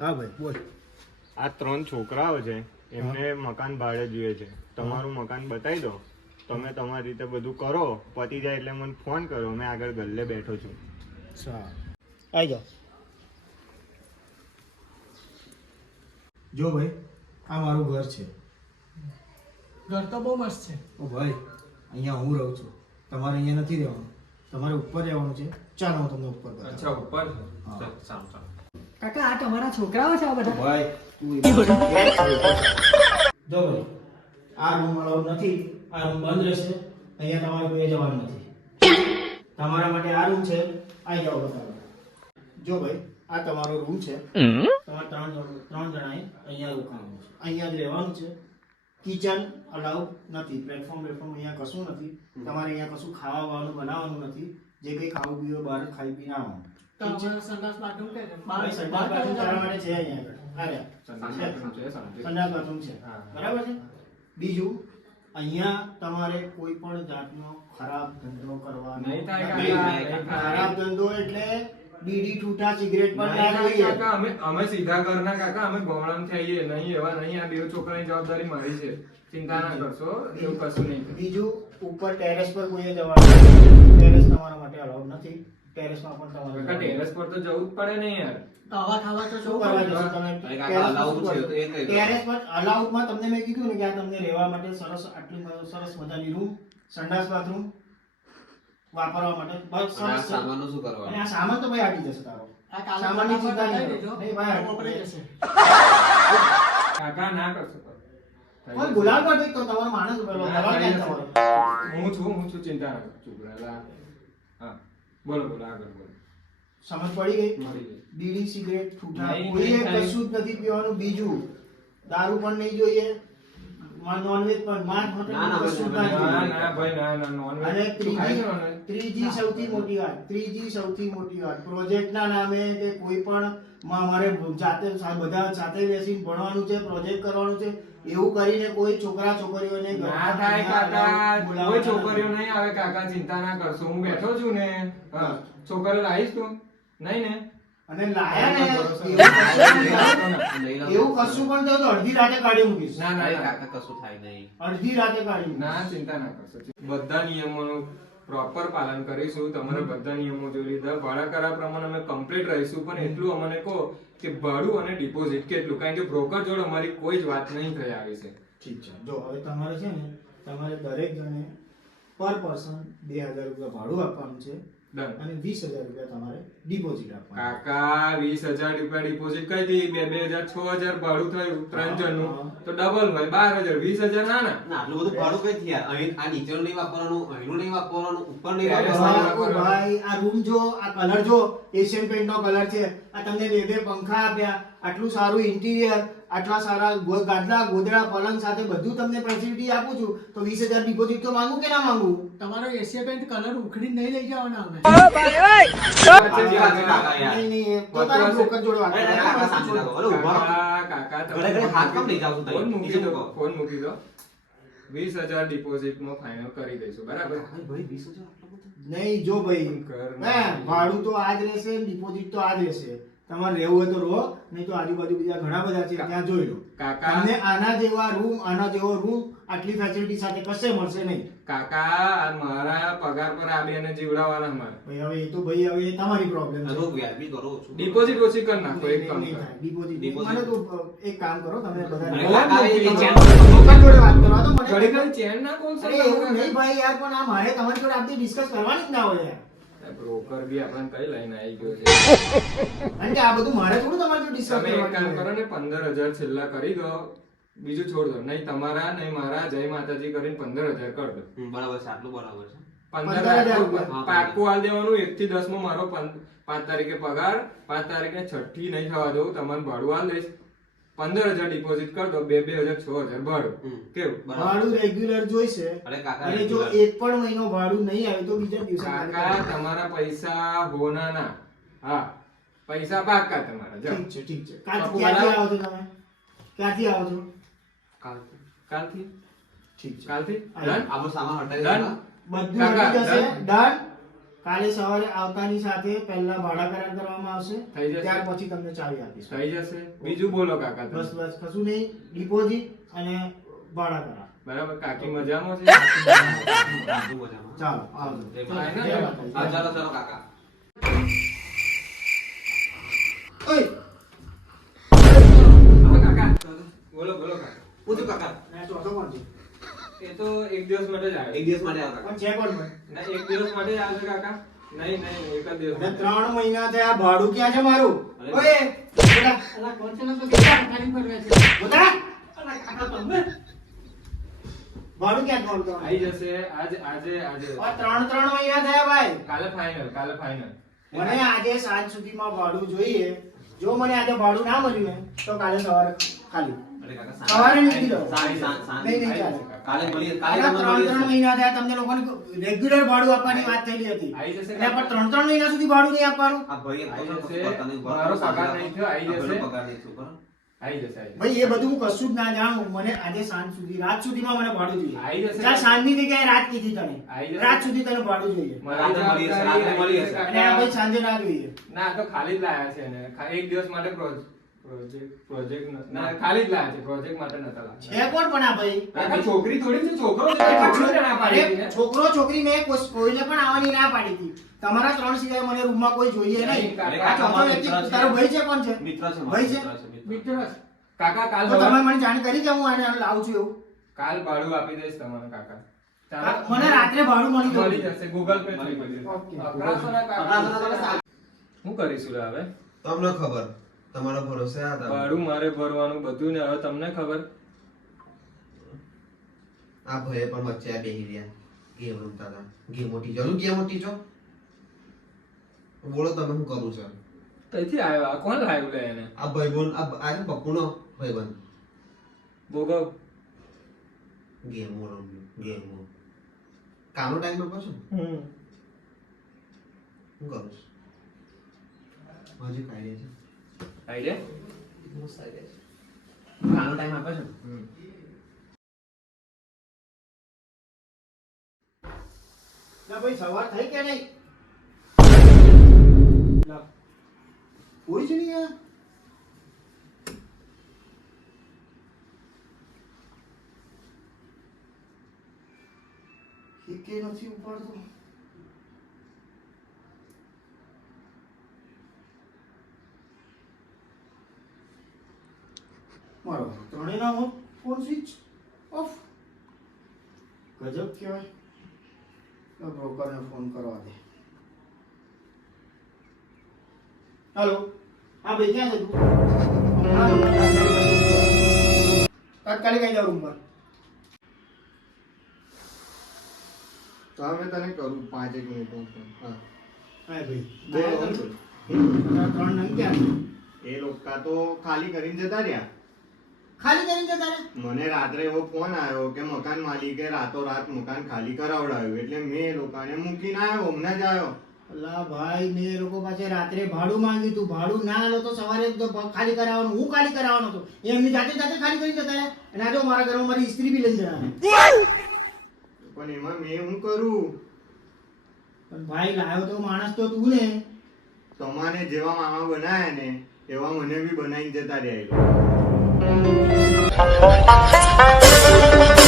હા ભાઈ બોલ. આ ત્રણ છોકરાઓ છે એમને મકાન ભાડે જોઈએ છે. તમારું મકાન બતાવી દો. તમે તમારી રીતે બધું કરો પતી જાય એટલે મને ફોન કરો મેં આગળ ગલ્લે બેઠો છું. સારું આવી જાઓ. જો ભાઈ આ મારું ઘર છે. ઘર તો બહુ મસ્ત છે. ઓ ભાઈ અહીંયા હું રહું છું. તમારે અહીંયા નથી રહેવાનું. તમારે ઉપર રહેવાનું છે. ચાલો હું તમને ઉપર બતાવું. અચ્છા ઉપર? હા. સારું સારું ચાલ. કાકા આ તમારા છોકરાઓ છે આ બધા? ભાઈ તું જો ભાઈ આ રૂમ અલાઉડ નથી આ રૂમ બંધ રહેશે. અહીંયા તમારે કોઈ જવાનું નથી. તમારા માટે આ રૂમ છે આવી જાઓ બતાવો જો ભાઈ આ તમારો રૂમ છે. તમારે ત્રણ જણ ત્રણ જણાએ અહીંયા રોકાવાનું છે. અહીંયા જ રહેવાનું છે. કિચન અલાઉડ નથી. પ્લેટફોર્મ પ્લેટફોર્મ અહીંયા કશું નથી. તમારે અહીંયા કશું ખાવા વાવાનું બનાવવાનું નથી. જે કંઈ ખાવું પીવું બહાર ખાઈ પીને આવવાનું બીજું અહીંયા તમારે કોઈ પણ જાતનો ખરાબ ધંધો કરવાનો નહીં થાય. ખરાબ ધંધો એટલે બીડી ઠૂઠા સિગરેટ પણ ના જોઈએ કાકા અમે અમે સીધા ઘરના કાકા અમે ગોળામ થઈએ નહીં એવા નહીં આ બે છોકરાની જવાબદારી મારી છે. ચિંતા ના કરશો એવું કશું નહીં. બીજું ઉપર ટેરેસ પર કોઈએ જવાનું ટેરેસ તમારા માટે અલાઉડ નથી. ટેરેસમાં પણ કાકા તમારે ટેરેસ પર તો જવું જ પડે ને યાર. હવા ખાવા તો શું કરવા કરવાનું? જશો તમે કાકા. ટેરેસ પર allowed માં તમને મેં કીધું ને કે આ તમને રહેવા માટે સરસ આટલી સરસ મજાની રૂમ સંડાસ બાથરૂમ વાપરવા માટે. બસ સરસ છે. સામાનનું શું અને આ સામાન તો ભાઈ આટી જશે તારો. આ સામાનની ચિંતા નહીં ભાઈ, તો જશે. કાકા ના કરશો કોઈ ગુલાબ પર તો તમારો માણસ પેલો? હું છું હું છું ચિંતા ના ચૂપ હા. બોલો બોલો આગળ બોલો. સમજ પડી ગઈ? મળી ગઈ. બીડી સિગરેટ ઠૂઠા કોઈએ કશું જ નથી પીવાનું બીજું દારૂ પણ નહીં જોઈએ. નોનવેજ પણ માંસ મટન ના, ના, ના ના. ના ના ના અને ત્રીજી ત્રીજી સૌથી મોટી વાત ત્રીજી સૌથી મોટી વાત પ્રોજેક્ટના નામે કે કોઈ પણ મારે જાતે સા- બધા સાથે બેસીને ભણવાનું છે પ્રોજેક્ટ કરવાનું છે એવું કરીને કોઈ છોકરા છોકરીઓને ના થાય કાકા. કોઈ છોકરીઓ નહીં આવે કાકા ચિંતા ના કરશો. હું બેઠો છું ને હા. છોકરીઓ લાવીશ તું? નહીં ને? અને લાયા ને એવું નહીં. કશું એવું કશું પણ થયું તો અડધી રાતે કાઢી મૂકીશ. ના ના કાકા કશું થાય નહીં. અડધી રાતે કાઢી ના ચિંતા ના કરશો. બધા નિયમોનું પ્રોપર પાલન કરીશું તમારા બધા નિયમો જોઈ લીધા. ભાડા કરાર પ્રમાણે અમે કમ્પ્લીટ રહીશું પણ એટલું અમને કહો કે ભાડું અને ડિપોઝિટ કેટલું? કારણ કે બ્રોકર જોડે અમારી કોઈ જ વાત નહીં થઈ આવી છે. ઠીક છે. જો હવે તમારે છે ને તમારે દરેક જણે પર પર્સન બે હજાર રૂપિયા ભાડું આપવાનું છે. અને વીસ હજાર રૂપિયા તમારે ડિપોઝિટ આપવાનું. કાકા વીસ હજાર રૂપિયા ડિપોઝિટ કરી હતી બે બે હજાર છ હજાર ભાડું થયું ત્રણ જણનું. તો ડબલ હોય. બાર હજાર વીસ હજાર ના ના. ના આટલું બધું ભાડું કઈ થયા? અહીં આ નીચેનું નહીં વાપરવાનું અહીંનું નહીં વાપરવાનું ઉપર નહીં વાપરવાનું. ભાઈ આ રૂમ જો આ કલર જો એશિયન પેન્ટનો કલર છે. આ તમને બે બે પંખા આપ્યા. આટલું સારું ઇન્ટિરિયર આટલા સારા ગાદલા ગોદડા પલંગ સાથે બધું તમને ફેસિલિટી આપું છું. તો વીસ હજાર ડિપોઝિટ તો માંગુ કે ના માંગુ? તમારો એશિયા પેન્ટ કલર ઉખડી નહીં લઈ જવાના અમે કાકા. ફોન મૂકી દો. વીસ હજાર ડિપોઝિટમાં ફાઇનલ કરી દઈશું બરાબર? ભાઈ, વીસ હજાર નહીં જો ભાઈ. ભાડું તો આજ રહેશે ડિપોઝિટ તો આજ રહેશે. તમારે રહેવું હોય તો રહો નહીં તો આજુબાજુ બીજા ઘણા બધા છે ત્યાં જોઈ લો. કાકા. તમને આના જેવા રૂમ આના જેવો રૂમ આટલી ફેસિલિટી સાથે કશે મળશે નહીં. કાકા મારા પગાર પર આ બેને જીવડાવવાના અમારે. ભાઈ હવે એ તો ભાઈ હવે એ તમારી પ્રોબ્લેમ છે. વ્યાજબી કરો ઓછું. ડિપોઝિટ ઓછી કરી નાખો એક કામ કરો. ડિપોઝિટ. મને તો એક કામ કરો તમે બધા વાત કરવા દો મને ઘડી ઘડી ચેન ના એવું નહીં ભાઈ યાર પણ આ મારે તમારી જોડે આપતી ડિસ્કસ કરવાની જ ના હોય યાર. બ્રોકર બી આપણને કઈ લઈને આવી ગયો છે? અને આ બધું મારે થોડું તમારે જો ડિસ્કસ તમે એક કામ કરો ને 15000 છેલ્લા કરી દો બીજું છોડ દો. નહીં તમારા નહીં મારા જય માતાજી કરીને પંદર હજાર કરી દો. બરાબર છે આટલું બરાબર છે. 15,000 પાકું હાલ દેવાનું એક થી દસમાં મારો પં- પાંચ તારીખે પગાર પાંચ તારીખે છઠ્ઠી નહીં થવા દઉં તમને ભાડું હાલ દઈશ. પંદર હજાર ડિપોઝિટ કરી દો બે બે હજાર છ હજાર ભાડું. કેવું? ભાડું રેગ્યુલર જોઈશે અને જો એક પણ મહિનો ભાડું નહીં આવે તો બીજા દિવસે કાકા તમારા પૈસા હોના ના હા. પૈસા પાકા તમારા. ઠીક છે ઠીક છે. ક્યાંથી આવો છો તમે? ક્યાંથી આવો છો? કાલથી. કાલથી? ઠીક છે. કાલથી. Done? સામાન હટાવી? બધું કાકા, જશે? ડન કાલે સવારે આવતાની સાથે પહેલા ભાડા કરાર કરવામાં આવશે થઈ જશે. ત્યાર પછી તમને ચાવી આપીશ. થઈ જશે. બીજું બોલો કાકા બસ બસ કશું નહીં. ડિપોઝિટ અને ભાડા કરાર. બરાબર કાકી મજામાં છે? ચાલો આવજો ચાલો ચાલો કાકા. ઓય, કાકા. બોલો બોલો કાકા. પૂછો કાકા. તો એક દિવસ માટે જ એક દિવસ માટે આવતા પણ છે કોણ ના એક દિવસ માટે જ આવશે કાકા નહીં નહીં એક જ દિવસ અને ત્રણ મહિના થયા ભાડું ક્યાં છે મારું અરે. બોલા, અલા, કોણ છે તો કેટલા અઠવાડિયું ફરવે છે? બોલા. અલા, કાકા તમને? ભાડું ક્યાં છે મારું ત્રણ? આવી જશે આજે આજે આજે ત્રણ ત્રણ મહિના થયા ભાઈ કાલે ફાઇનલ કાલે ફાઇનલ મને આજે સાંજ સુધીમાં ભાડું જોઈએ જો મને આજે ભાડું ના મળ્યું ને તો કાલે સવારે ખાલી સવારે નીકળી જાઓ. નહીં, નહીં, ચાલે. કાલે મળીએ કાલે ત્રણ ત્રણ મહિના થયા તમને લોકોને રેગ્યુલર ભાડું આપવાની વાત થયેલી હતી. આવી જશે એટલે પણ ત્રણ ત્રણ મહિના સુધી ભાડું નહીં આપવાનું? આ ભાઈ આવી તો. મારો પગાર નહીં થયો, આવી જશે. પગાર નહીં થયો, બરાબર? આવી જશે ભાઈ એ બધું હું કશું જ ના જાણું. મને આજે સાંજ સુધી રાત સુધીમાં મને ભાડું આવી જોઈએ જશે. ચાલ સાંજની જગ્યાએ રાત કીધી આવી તને રાત સુધી તને ભાડું જોઈએ. રાતે મળીએ, જવાબદારી રાતે મળીએ. જશે અને આ ભાઈ સાંજે ના જોઈએ. ના તો ખાલી જ લાયા છે ને એક દિવસ માટે પ્રોજેક્ટ પ્રોજેક્ટ પ્રોજેક્ટ ના ખાલી જ લાયા છે પ્રોજેક્ટ માટે નતા લાયા. છે કોણ પણ આ ભાઈ? કાકા છોકરી થોડી છે છોકરો છે ના પાડી હતી ને. અરે, છોકરો છોકરી મેં કોઈને પણ આવવાની ના પાડી હતી. તમારા ત્રણ સિવાય મને રૂમમાં કોઈ જોઈએ નહીં. આ ચોથો વ્યક્તિ તારો ભાઈ છે કોણ છે? મિત્ર છે ભાઈ છે? મિત્ર છે, મિત્ર. મિત્ર છે. કાકા કાલ તો તમે મને જાણ કરી કે હું આને લાવું છું એવું? કાલ ભાડું આપી દઈશ તમને કાકા. મને રાત્રે ભાડું મળી જશે ગૂગલ પે મળી જશે ઓકે. શું કરીશું હવે? તમને ખબર. તમારા ભરોસે હતા ભાડું મારે ભરવાનું બધું ને હવે તમને ખબર? આ ભયે પણ વચ્ચે આ બેહી રહ્યા. ગેમ રમતા હતા. ગેમો જરૂર ગેમ ગેમો છો? બોલો તમે શું કરું છે તઈથી આવ્યો આ કોણ લાવ્યું લે એને? આ ભાઈબંધ આ આ છે પપ્પુનો ભાઈબંધ? ભોગવ. ગેમો રમ્યું ગેમો કામનો ટાઈમ પર છો હમ. શું કરું છું. હજી કાઢીએ છે. આઈડિયા મસ્ત idea છે. કાનો ટાઈમ આપે છે ને? ના ભાઈ સવાર થઈ કે નહીં લા, કોઈ જ નહીં આ એકે નથી ઉપાડતો મારો ત્રણેયના મોં ફોન સ્વિચ ઓફ ગજબ કહેવાય. બ્રોકરને ફોન કરવા દે. હલો? હા ભાઈ ક્યાં છે તું? તાત્કાલિક આવી જાવ રૂમ પર. હવે તને કરું પાંચ એક મિનિટ હા ભાઈ. બે ત્રણ નંગ ક્યાં એ લોકો તો ખાલી કરીને જતા રહ્યા? ખાલી કરી દે તારે મને રાત્રે એવો ફોન આવ્યો કે મકાન માલિકે રાતો રાત મકાન ખાલી કરાવડાવ્યું એટલે મેં લોકોને મૂકીને આવ્યો હમણાં જ આવ્યો. અલા ભાઈ મેં લોકો પાસે રાત્રે ભાડું માંગ્યું તું ભાડું ના આલો તો સવારે ખાલી કરાવવાનું હું ખાલી કરાવવાનો હતો. એમની જાતે જાતે ખાલી કરી દેતા અને આજે મારા ઘરમાં મારી ઇસ્ત્રી બી લઈ જણા પણ એમાં મેં હું કરું? પણ ભાઈ લાયો તો માણસ તો તું ને. તમારે જેવા મામા બનાયા ને એવા મને બી બનાવીને જતા રહ્યા Thank you.